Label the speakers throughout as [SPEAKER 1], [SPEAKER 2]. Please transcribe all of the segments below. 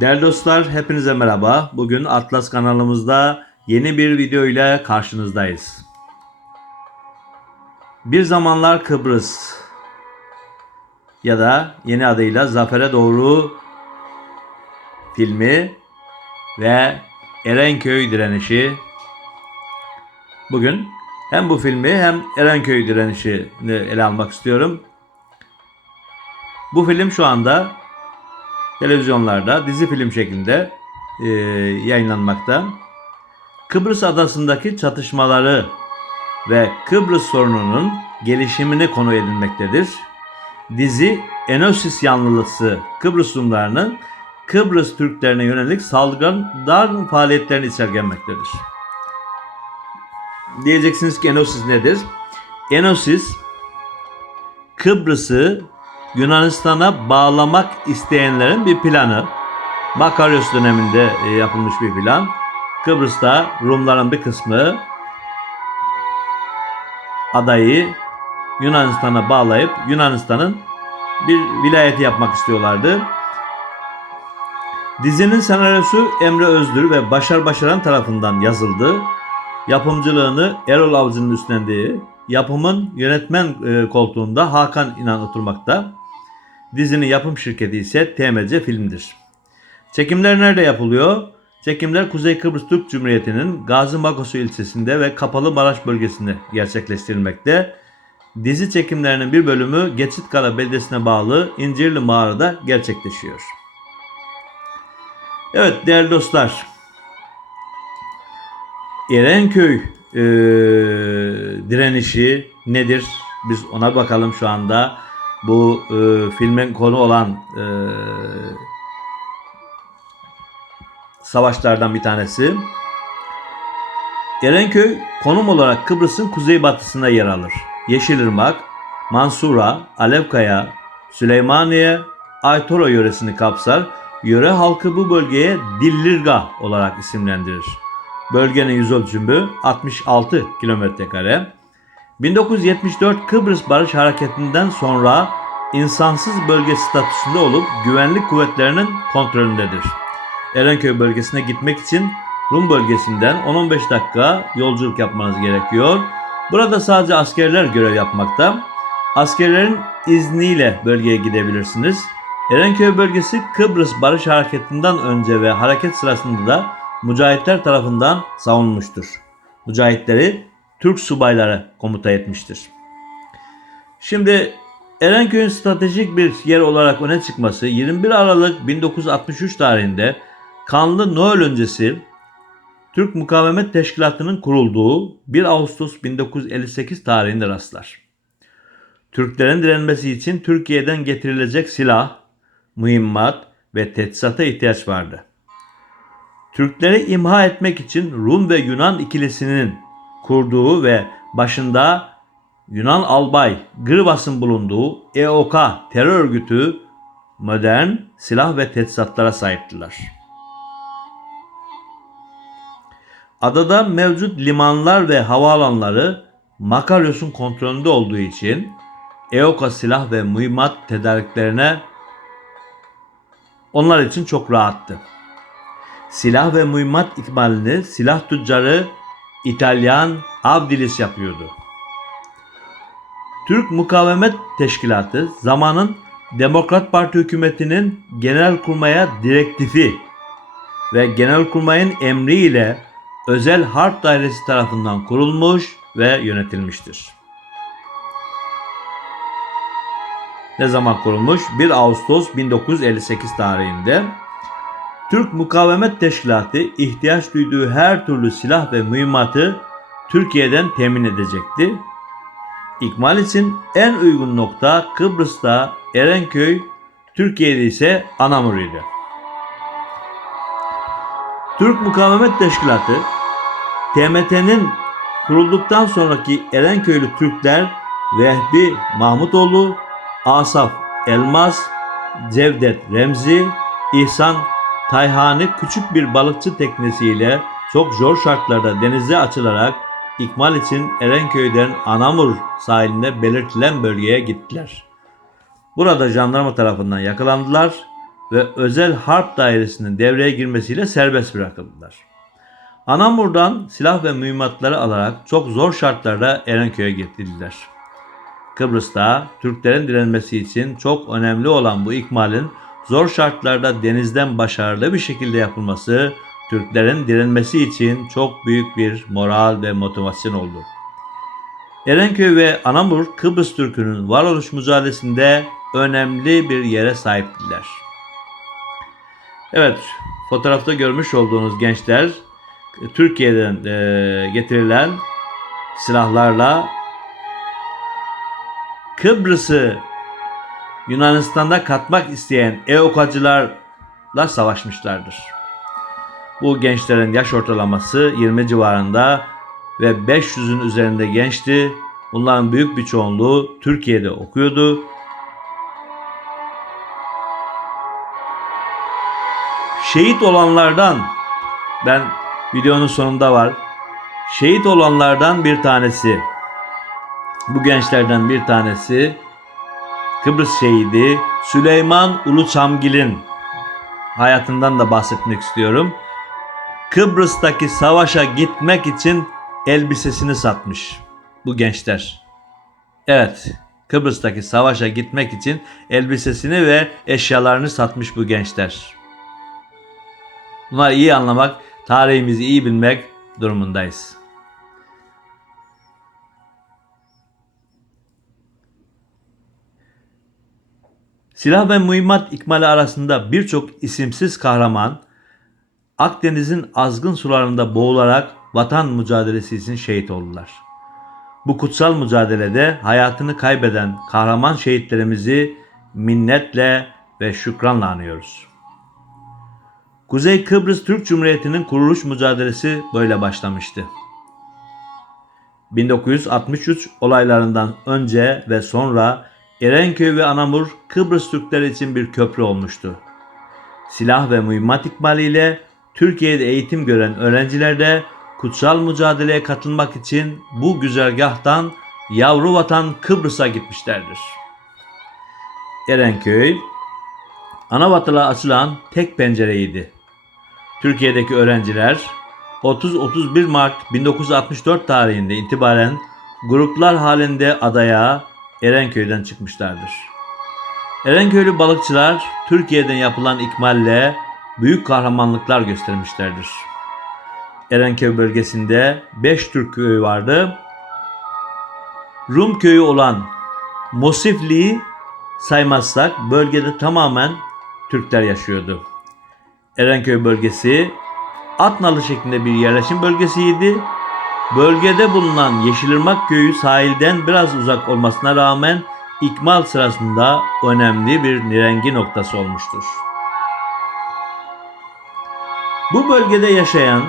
[SPEAKER 1] Değerli dostlar, hepinize merhaba. Bugün Atlas kanalımızda yeni bir video ile karşınızdayız. Bir zamanlar Kıbrıs ya da yeni adıyla Zafer'e Doğru filmi ve Erenköy direnişi. Bugün hem bu filmi hem Erenköy direnişini ele almak istiyorum. Bu film şu anda televizyonlarda dizi film şeklinde e, yayınlanmakta. Kıbrıs adasındaki çatışmaları ve Kıbrıs sorununun gelişimini konu edinmektedir. Dizi Enosis yanlılısı Kıbrıs Rumlarının Kıbrıs Türklerine yönelik saldırgan faaliyetlerini içergenmektedir. Diyeceksiniz ki Enosis nedir? Enosis Kıbrıs'ı Yunanistan'a bağlamak isteyenlerin bir planı. Makarios döneminde e, yapılmış bir plan. Kıbrıs'ta Rumların bir kısmı adayı Yunanistan'a bağlayıp Yunanistan'ın bir vilayeti yapmak istiyorlardı. Dizinin senaryosu Emre Özdür ve Başar Başaran tarafından yazıldı. Yapımcılığını Erol Avcı'nın üstlendiği, yapımın yönetmen e, koltuğunda Hakan İnan oturmakta. Dizinin yapım şirketi ise TMC Film'dir. Çekimler nerede yapılıyor? Çekimler Kuzey Kıbrıs Türk Cumhuriyeti'nin Gazi Makosu ilçesinde ve Kapalı Maraş bölgesinde gerçekleştirilmekte. Dizi çekimlerinin bir bölümü Geçitkara Beldesi'ne bağlı İncirli Mağara'da gerçekleşiyor. Evet değerli dostlar. Erenköy e, direnişi nedir? Biz ona bakalım şu anda. Bu e, filmin konu olan e, savaşlardan bir tanesi. Erenköy konum olarak Kıbrıs'ın kuzeybatısında yer alır. Yeşilırmak, Mansura, Alevkaya, Süleymaniye, Aytoro yöresini kapsar. Yöre halkı bu bölgeye Dillirga olarak isimlendirir. Bölgenin yüz ölçümü 66 kilometre kare. 1974 Kıbrıs Barış Hareketi'nden sonra insansız bölge statüsünde olup güvenlik kuvvetlerinin kontrolündedir. Erenköy bölgesine gitmek için Rum bölgesinden 10-15 dakika yolculuk yapmanız gerekiyor. Burada sadece askerler görev yapmakta. Askerlerin izniyle bölgeye gidebilirsiniz. Erenköy bölgesi Kıbrıs Barış Hareketi'nden önce ve hareket sırasında da mücahitler tarafından savunmuştur. Mücahitleri Türk subayları komuta etmiştir. Şimdi Erenköy'ün stratejik bir yer olarak öne çıkması 21 Aralık 1963 tarihinde Kanlı Noel öncesi Türk Mukavemet Teşkilatı'nın kurulduğu 1 Ağustos 1958 tarihinde rastlar. Türklerin direnmesi için Türkiye'den getirilecek silah, mühimmat ve teçhizata ihtiyaç vardı. Türkleri imha etmek için Rum ve Yunan ikilisinin kurduğu ve başında Yunan albay Grivas'ın bulunduğu EOK terör örgütü modern silah ve teçhizatlara sahiptiler. Adada mevcut limanlar ve havaalanları Makaryos'un kontrolünde olduğu için EOKA silah ve mühimmat tedariklerine onlar için çok rahattı. Silah ve mühimmat ikmalini silah tüccarı İtalyan Avdilis yapıyordu. Türk Mukavemet Teşkilatı zamanın Demokrat Parti hükümetinin genelkurmaya direktifi ve genelkurmayın emriyle özel harp dairesi tarafından kurulmuş ve yönetilmiştir. Ne zaman kurulmuş? 1 Ağustos 1958 tarihinde Türk Mukavemet Teşkilatı ihtiyaç duyduğu her türlü silah ve mühimmatı Türkiye'den temin edecekti. İkmal için en uygun nokta Kıbrıs'ta Erenköy, Türkiye'de ise Anamur'uydu. Türk Mukavemet Teşkilatı TMT'nin kurulduktan sonraki Erenköylü Türkler Vehbi Mahmutoğlu, Asaf Elmas, Cevdet Remzi, İhsan Tayhani küçük bir balıkçı teknesiyle çok zor şartlarda denize açılarak ikmal için Erenköy'den Anamur sahiline belirtilen bölgeye gittiler. Burada jandarma tarafından yakalandılar ve özel harp dairesinin devreye girmesiyle serbest bırakıldılar. Anamur'dan silah ve mühimmatları alarak çok zor şartlarda Erenköy'e getirildiler. Kıbrıs'ta Türklerin direnmesi için çok önemli olan bu ikmalin zor şartlarda denizden başarılı bir şekilde yapılması Türklerin direnmesi için çok büyük bir moral ve motivasyon oldu. Erenköy ve Anamur Kıbrıs Türk'ünün varoluş mücadelesinde önemli bir yere sahiptiler. Evet, fotoğrafta görmüş olduğunuz gençler Türkiye'den e, getirilen silahlarla Kıbrıs'ı Yunanistan'da katmak isteyen EOKA'cılarla savaşmışlardır. Bu gençlerin yaş ortalaması 20 civarında ve 500'ün üzerinde gençti. Bunların büyük bir çoğunluğu Türkiye'de okuyordu. Şehit olanlardan ben videonun sonunda var. Şehit olanlardan bir tanesi bu gençlerden bir tanesi Kıbrıs şehidi Süleyman Uluçamgil'in hayatından da bahsetmek istiyorum. Kıbrıs'taki savaşa gitmek için elbisesini satmış bu gençler. Evet, Kıbrıs'taki savaşa gitmek için elbisesini ve eşyalarını satmış bu gençler. Bunları iyi anlamak, tarihimizi iyi bilmek durumundayız. Silah ve mühimmat ikmali arasında birçok isimsiz kahraman Akdeniz'in azgın sularında boğularak vatan mücadelesi için şehit oldular. Bu kutsal mücadelede hayatını kaybeden kahraman şehitlerimizi minnetle ve şükranla anıyoruz. Kuzey Kıbrıs Türk Cumhuriyeti'nin kuruluş mücadelesi böyle başlamıştı. 1963 olaylarından önce ve sonra Erenköy ve Anamur Kıbrıs Türkleri için bir köprü olmuştu. Silah ve mühimmat ikmaliyle Türkiye'de eğitim gören öğrenciler de kutsal mücadeleye katılmak için bu güzergahtan yavru vatan Kıbrıs'a gitmişlerdir. Erenköy, Anavatı'la açılan tek pencereydi. Türkiye'deki öğrenciler 30-31 Mart 1964 tarihinde itibaren gruplar halinde adaya Erenköy'den çıkmışlardır. Erenköylü balıkçılar Türkiye'den yapılan ikmalle büyük kahramanlıklar göstermişlerdir. Erenköy bölgesinde 5 Türk köyü vardı. Rum köyü olan Mosifli'yi saymazsak bölgede tamamen Türkler yaşıyordu. Erenköy bölgesi Atnalı şeklinde bir yerleşim bölgesiydi. Bölgede bulunan Yeşilırmak köyü sahilden biraz uzak olmasına rağmen ikmal sırasında önemli bir nirengi noktası olmuştur. Bu bölgede yaşayan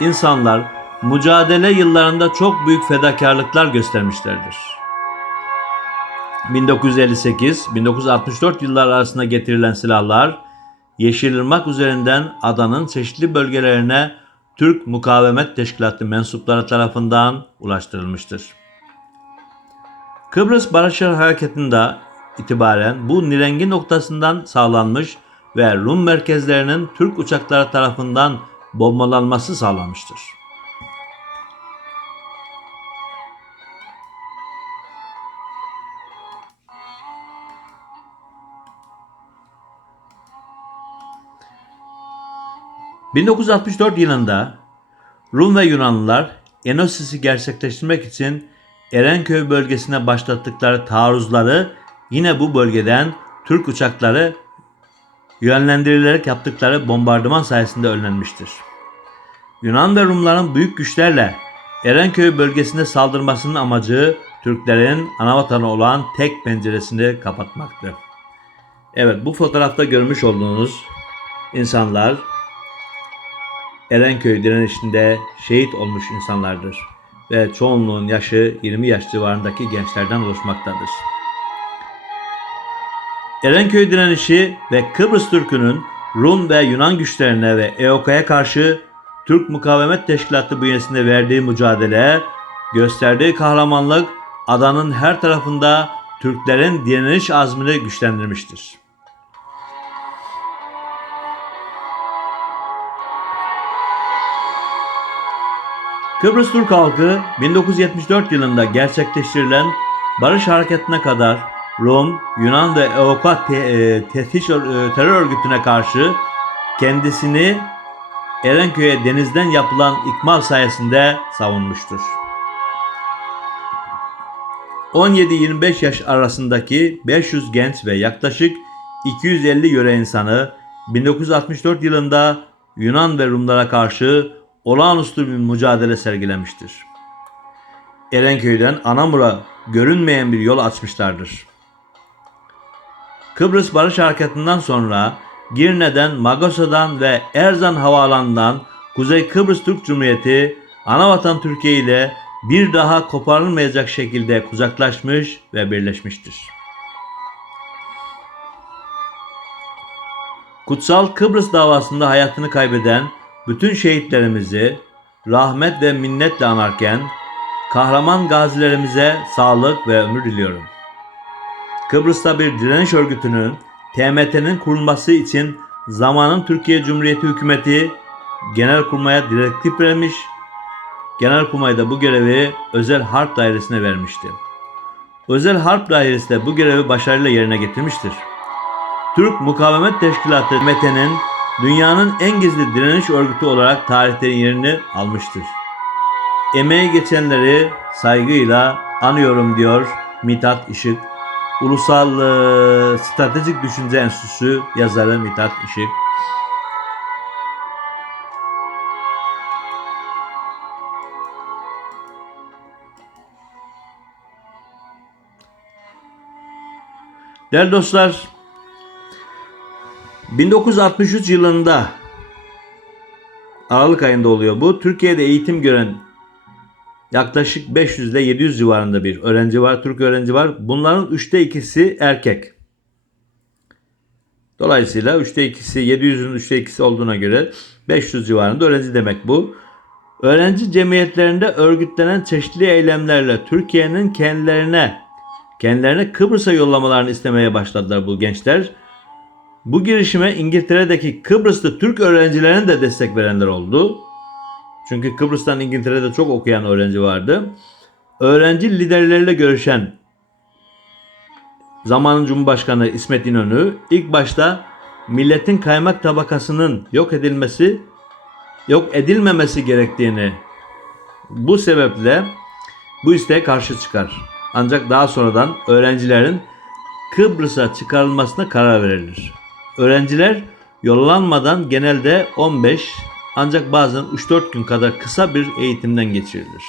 [SPEAKER 1] insanlar mücadele yıllarında çok büyük fedakarlıklar göstermişlerdir. 1958-1964 yıllar arasında getirilen silahlar Yeşilırmak üzerinden adanın çeşitli bölgelerine Türk Mukavemet Teşkilatı mensupları tarafından ulaştırılmıştır. Kıbrıs Barış Harekatı'nda itibaren bu nirengi noktasından sağlanmış ve Rum merkezlerinin Türk uçakları tarafından bombalanması sağlanmıştır. ...1964 yılında Rum ve Yunanlılar Enosis'i gerçekleştirmek için Erenköy bölgesine başlattıkları taarruzları yine bu bölgeden Türk uçakları yönlendirilerek yaptıkları bombardıman sayesinde önlenmiştir. Yunan ve Rumların büyük güçlerle Erenköy bölgesinde saldırmasının amacı Türklerin anavatanı olan tek penceresini kapatmaktı. Evet bu fotoğrafta görmüş olduğunuz insanlar Erenköy direnişinde şehit olmuş insanlardır ve çoğunluğun yaşı 20 yaş civarındaki gençlerden oluşmaktadır. Erenköy direnişi ve Kıbrıs Türk'ünün Rum ve Yunan güçlerine ve EOK'ya karşı Türk Mukavemet Teşkilatı bünyesinde verdiği mücadele, gösterdiği kahramanlık adanın her tarafında Türklerin direniş azmini güçlendirmiştir. Kıbrıs Türk halkı 1974 yılında gerçekleştirilen barış hareketine kadar Rum, Yunan ve Eoka te- e, ör- e, terör örgütüne karşı kendisini Erenköy'e denizden yapılan ikmal sayesinde savunmuştur. 17-25 yaş arasındaki 500 genç ve yaklaşık 250 yöre insanı 1964 yılında Yunan ve Rumlara karşı olağanüstü bir mücadele sergilemiştir. Erenköy'den Anamur'a görünmeyen bir yol açmışlardır. Kıbrıs Barış Harekatı'ndan sonra Girne'den, Magosa'dan ve Erzan Havaalanı'ndan Kuzey Kıbrıs Türk Cumhuriyeti anavatan Türkiye ile bir daha koparılmayacak şekilde kucaklaşmış ve birleşmiştir. Kutsal Kıbrıs davasında hayatını kaybeden bütün şehitlerimizi rahmet ve minnetle anarken kahraman gazilerimize sağlık ve ömür diliyorum. Kıbrıs'ta bir direniş örgütünün TMT'nin kurulması için zamanın Türkiye Cumhuriyeti Hükümeti Genelkurmay'a direktif vermiş. Genelkurmay da bu görevi Özel Harp Dairesi'ne vermişti. Özel Harp Dairesi de bu görevi başarıyla yerine getirmiştir. Türk Mukavemet Teşkilatı TMT'nin dünyanın en gizli direniş örgütü olarak tarihlerin yerini almıştır. Emeği geçenleri saygıyla anıyorum diyor Mithat Işık. Ulusal e, Stratejik Düşünce Enstitüsü yazarı Mithat Işık. Değerli dostlar, 1963 yılında Aralık ayında oluyor bu. Türkiye'de eğitim gören yaklaşık 500 ile 700 civarında bir öğrenci var, Türk öğrenci var. Bunların 3'te ikisi erkek. Dolayısıyla 3'te ikisi 700'ün 3'te ikisi olduğuna göre 500 civarında öğrenci demek bu. Öğrenci cemiyetlerinde örgütlenen çeşitli eylemlerle Türkiye'nin kendilerine kendilerine Kıbrıs'a yollamalarını istemeye başladılar bu gençler. Bu girişime İngiltere'deki Kıbrıslı Türk öğrencilerine de destek verenler oldu. Çünkü Kıbrıs'tan İngiltere'de çok okuyan öğrenci vardı. Öğrenci liderleriyle görüşen zamanın Cumhurbaşkanı İsmet İnönü ilk başta milletin kaymak tabakasının yok edilmesi, yok edilmemesi gerektiğini bu sebeple bu isteğe karşı çıkar. Ancak daha sonradan öğrencilerin Kıbrıs'a çıkarılmasına karar verilir. Öğrenciler yollanmadan genelde 15 ancak bazen 3-4 gün kadar kısa bir eğitimden geçirilir.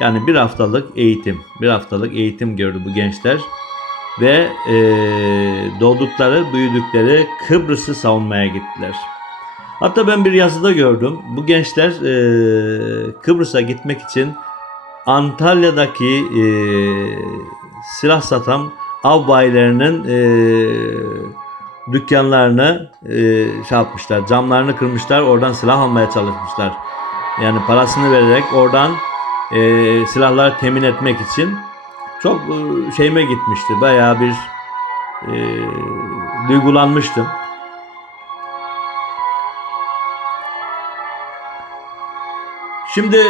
[SPEAKER 1] Yani bir haftalık eğitim, bir haftalık eğitim gördü bu gençler ve e, doğdukları, büyüdükleri Kıbrıs'ı savunmaya gittiler. Hatta ben bir yazıda gördüm. Bu gençler e, Kıbrıs'a gitmek için Antalya'daki e, silah satan av bayilerinin e, dükkanlarını e, şey yapmışlar, camlarını kırmışlar, oradan silah almaya çalışmışlar. Yani parasını vererek oradan e, silahları temin etmek için çok e, şeyime gitmişti. Bayağı bir e, duygulanmıştım. Şimdi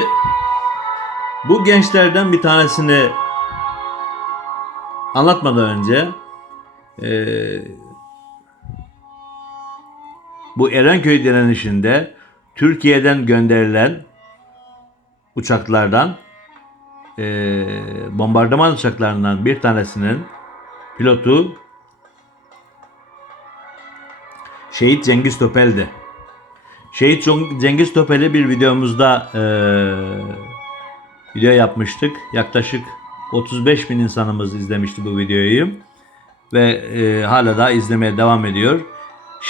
[SPEAKER 1] bu gençlerden bir tanesini anlatmadan önce e, bu Erenköy direnişinde Türkiye'den gönderilen uçaklardan e, bombardıman uçaklarından bir tanesinin pilotu Şehit Cengiz Topel'di. Şehit Cengiz Topel'i bir videomuzda e, video yapmıştık. Yaklaşık 35 bin insanımız izlemişti bu videoyu ve e, hala da izlemeye devam ediyor.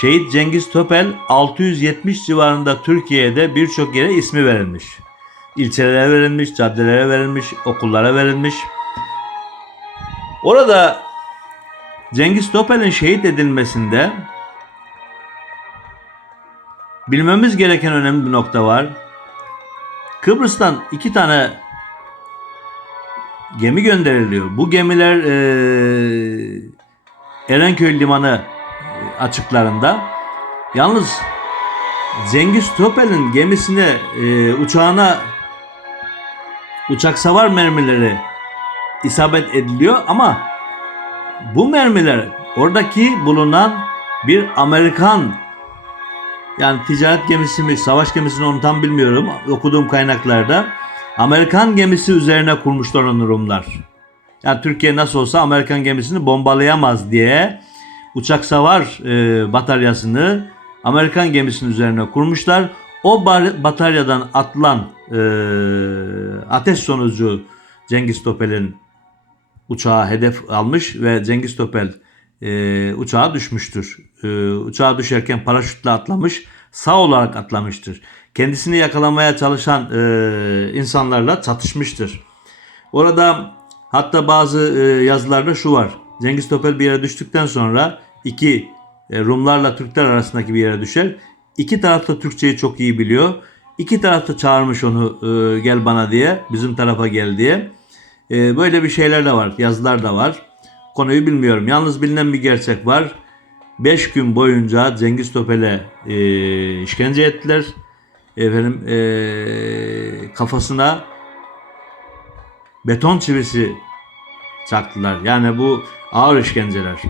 [SPEAKER 1] Şehit Cengiz Topel 670 civarında Türkiye'de birçok yere ismi verilmiş. İlçelere verilmiş, caddelere verilmiş, okullara verilmiş. Orada Cengiz Topel'in şehit edilmesinde bilmemiz gereken önemli bir nokta var. Kıbrıs'tan iki tane gemi gönderiliyor. Bu gemiler e, Erenköy Limanı açıklarında. Yalnız Cengiz Topel'in gemisine, e, uçağına uçak savar mermileri isabet ediliyor ama bu mermiler oradaki bulunan bir Amerikan yani ticaret gemisi mi, savaş gemisi mi onu tam bilmiyorum. Okuduğum kaynaklarda Amerikan gemisi üzerine kurmuşlar onu Rumlar. Yani Türkiye nasıl olsa Amerikan gemisini bombalayamaz diye uçak savar e, bataryasını Amerikan gemisinin üzerine kurmuşlar. O bataryadan atılan e, ateş sonucu Cengiz Topel'in uçağı hedef almış ve Cengiz Topel e, uçağa düşmüştür. E, uçağa düşerken paraşütle atlamış, sağ olarak atlamıştır. Kendisini yakalamaya çalışan e, insanlarla çatışmıştır. Orada hatta bazı e, yazılarda şu var. Cengiz Topel bir yere düştükten sonra iki e, Rumlarla Türkler arasındaki bir yere düşer. İki taraf da Türkçeyi çok iyi biliyor. İki taraf da çağırmış onu e, gel bana diye, bizim tarafa gel diye. E, böyle bir şeyler de var, yazılar da var. Konuyu bilmiyorum. Yalnız bilinen bir gerçek var. 5 gün boyunca Cengiz Topel'e e, işkence ettiler. Efendim e, kafasına beton çivisi çaktılar. Yani bu ağır işkenceler.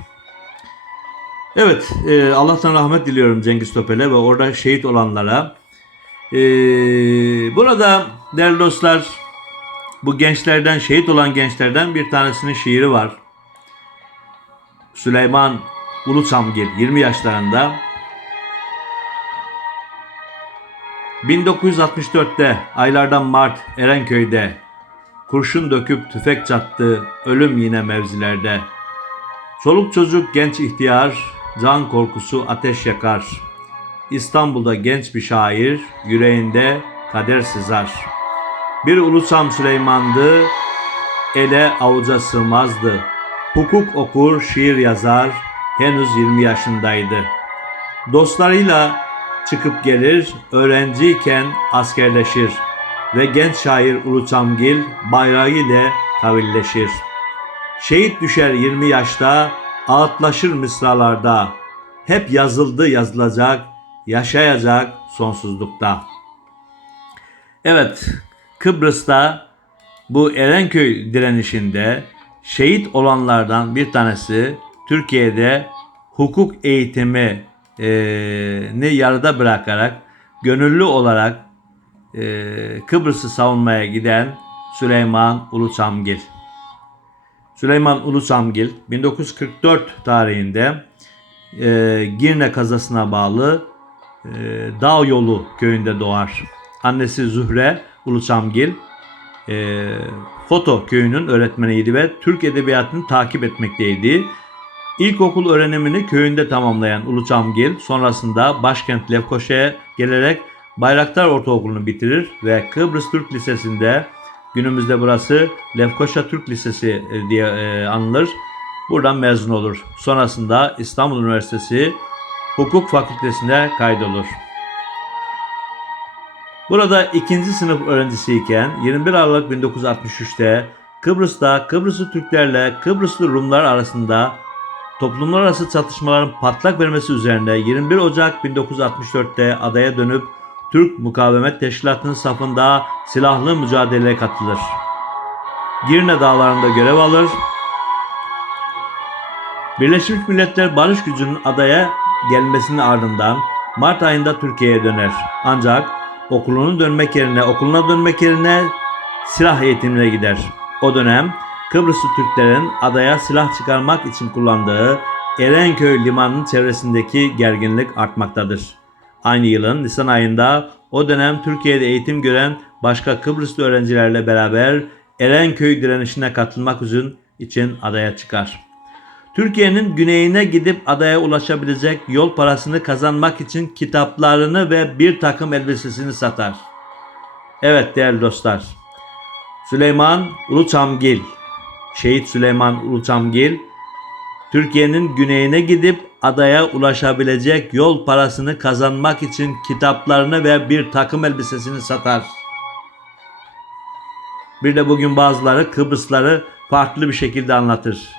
[SPEAKER 1] Evet, e, Allah'tan rahmet diliyorum Cengiz Topel'e ve orada şehit olanlara. E, burada değerli dostlar, bu gençlerden, şehit olan gençlerden bir tanesinin şiiri var. Süleyman Uluçamgil 20 yaşlarında 1964'te aylardan Mart Erenköy'de kurşun döküp tüfek çattı ölüm yine mevzilerde. Çoluk çocuk genç ihtiyar can korkusu ateş yakar. İstanbul'da genç bir şair yüreğinde kader sızar. Bir Uluçam Süleyman'dı ele avuca sığmazdı. Hukuk okur, şiir yazar, henüz 20 yaşındaydı. Dostlarıyla çıkıp gelir, öğrenciyken askerleşir ve genç şair Uluçamgil bayrağı ile kavilleşir. Şehit düşer 20 yaşta, ağıtlaşır mısralarda. Hep yazıldı yazılacak, yaşayacak sonsuzlukta. Evet, Kıbrıs'ta bu Erenköy direnişinde şehit olanlardan bir tanesi Türkiye'de hukuk eğitimi e, ni yarıda bırakarak gönüllü olarak e, Kıbrıs'ı savunmaya giden Süleyman Uluçamgil. Süleyman Uluçamgil 1944 tarihinde e, Girne kazasına bağlı e, Dağ Yolu köyünde doğar. Annesi Zühre Uluçamgil e, Foto köyünün öğretmeniydi ve Türk edebiyatını takip etmekteydi. İlkokul öğrenimini köyünde tamamlayan Uluçamgil sonrasında başkent Lefkoşa'ya gelerek Bayraktar Ortaokulu'nu bitirir ve Kıbrıs Türk Lisesi'nde günümüzde burası Lefkoşa Türk Lisesi e, diye e, anılır. Buradan mezun olur. Sonrasında İstanbul Üniversitesi Hukuk Fakültesi'nde kaydolur. Burada ikinci sınıf öğrencisiyken 21 Aralık 1963'te Kıbrıs'ta Kıbrıslı Türklerle Kıbrıslı Rumlar arasında toplumlar arası çatışmaların patlak vermesi üzerine 21 Ocak 1964'te adaya dönüp Türk Mukavemet Teşkilatı'nın safında silahlı mücadeleye katılır. Girne dağlarında görev alır. Birleşmiş Milletler Barış Gücü'nün adaya gelmesinin ardından Mart ayında Türkiye'ye döner. Ancak okulunu dönmek yerine okuluna dönmek yerine silah eğitimine gider. O dönem Kıbrıslı Türklerin adaya silah çıkarmak için kullandığı Erenköy limanının çevresindeki gerginlik artmaktadır. Aynı yılın Nisan ayında o dönem Türkiye'de eğitim gören başka Kıbrıslı öğrencilerle beraber Erenköy direnişine katılmak için adaya çıkar. Türkiye'nin güneyine gidip adaya ulaşabilecek yol parasını kazanmak için kitaplarını ve bir takım elbisesini satar. Evet değerli dostlar. Süleyman Uluçamgil, Şehit Süleyman Uluçamgil, Türkiye'nin güneyine gidip adaya ulaşabilecek yol parasını kazanmak için kitaplarını ve bir takım elbisesini satar. Bir de bugün bazıları Kıbrısları farklı bir şekilde anlatır.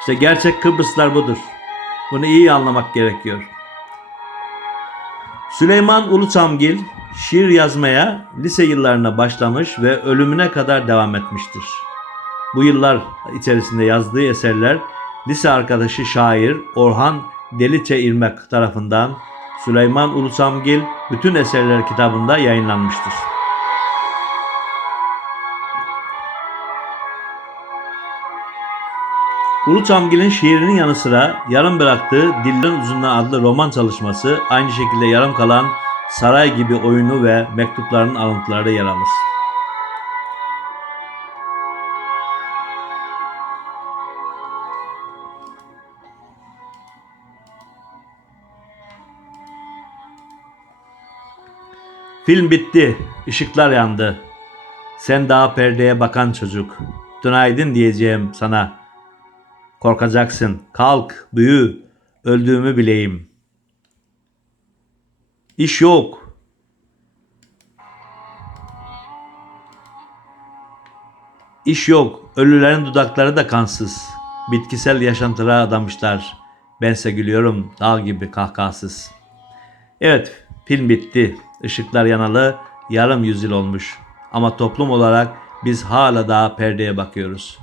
[SPEAKER 1] İşte gerçek Kıbrıslar budur. Bunu iyi anlamak gerekiyor. Süleyman Uluçamgil şiir yazmaya lise yıllarına başlamış ve ölümüne kadar devam etmiştir. Bu yıllar içerisinde yazdığı eserler lise arkadaşı şair Orhan Deliçe İrmek tarafından Süleyman Uluçamgil bütün eserler kitabında yayınlanmıştır. Uluçamgil'in şiirinin yanı sıra yarım bıraktığı Dillerin Uzunluğu adlı roman çalışması aynı şekilde yarım kalan Saray gibi oyunu ve mektuplarının alıntıları yer alır. Film bitti, ışıklar yandı. Sen daha perdeye bakan çocuk. Tünaydın diyeceğim sana. Korkacaksın. Kalk, büyü. Öldüğümü bileyim. İş yok. İş yok. Ölülerin dudakları da kansız. Bitkisel yaşantılara adamışlar. Bense gülüyorum dağ gibi kahkahasız. Evet, film bitti. Işıklar yanalı yarım yüzyıl olmuş. Ama toplum olarak biz hala daha perdeye bakıyoruz.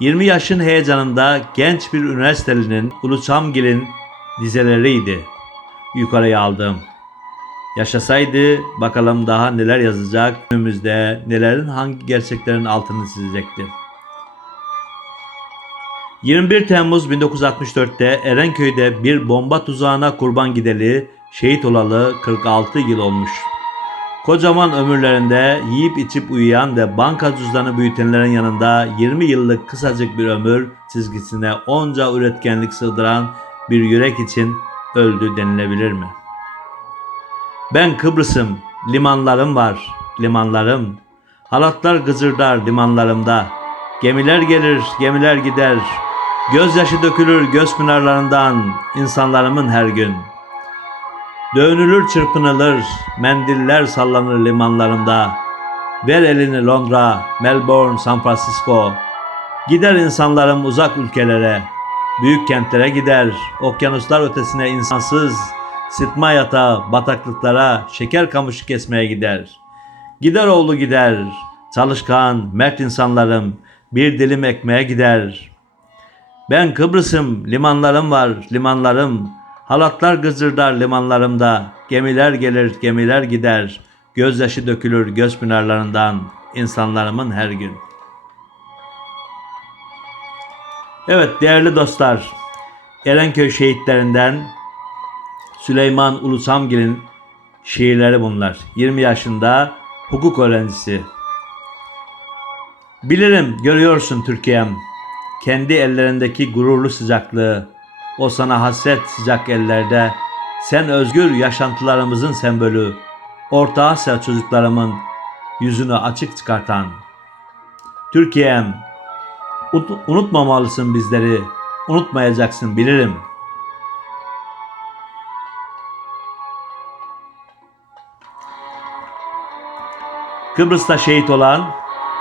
[SPEAKER 1] 20 yaşın heyecanında genç bir üniversitelinin Uluçamgil'in dizeleriydi. Yukarıya aldım. Yaşasaydı bakalım daha neler yazacak önümüzde, nelerin hangi gerçeklerin altını çizecekti. 21 Temmuz 1964'te Erenköy'de bir bomba tuzağına kurban gideli, şehit olalı 46 yıl olmuş. Kocaman ömürlerinde yiyip içip uyuyan ve banka cüzdanı büyütenlerin yanında 20 yıllık kısacık bir ömür çizgisine onca üretkenlik sığdıran bir yürek için öldü denilebilir mi? Ben Kıbrıs'ım, limanlarım var, limanlarım. Halatlar gıcırdar limanlarımda. Gemiler gelir, gemiler gider. Gözyaşı dökülür göz pınarlarından insanlarımın her gün. Dönülür çırpınılır, mendiller sallanır limanlarımda. Ver elini Londra, Melbourne, San Francisco. Gider insanlarım uzak ülkelere. Büyük kentlere gider, okyanuslar ötesine insansız, sıtma yatağı, bataklıklara, şeker kamışı kesmeye gider. Gider oğlu gider, çalışkan, mert insanlarım, bir dilim ekmeğe gider. Ben Kıbrıs'ım, limanlarım var, limanlarım. Halatlar gızırdar limanlarımda, gemiler gelir, gemiler gider. Gözyaşı dökülür göz pınarlarından, insanlarımın her gün. Evet değerli dostlar, Erenköy şehitlerinden Süleyman Ulusamgil'in şiirleri bunlar. 20 yaşında hukuk öğrencisi. Bilirim görüyorsun Türkiye'm. Kendi ellerindeki gururlu sıcaklığı. O sana hasret sıcak ellerde. Sen özgür yaşantılarımızın sembolü. Orta Asya çocuklarımın yüzünü açık çıkartan. Türkiye'm ut- unutmamalısın bizleri. Unutmayacaksın bilirim.'' Kıbrıs'ta şehit olan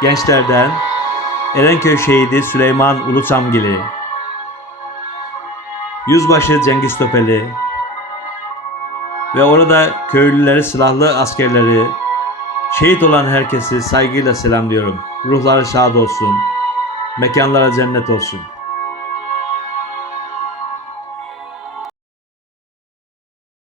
[SPEAKER 1] gençlerden Erenköy şehidi Süleyman Uluçamgili, Yüzbaşı Cengiz Topeli ve orada köylüleri, silahlı askerleri, şehit olan herkesi saygıyla selamlıyorum. Ruhları şad olsun, mekanlara cennet olsun.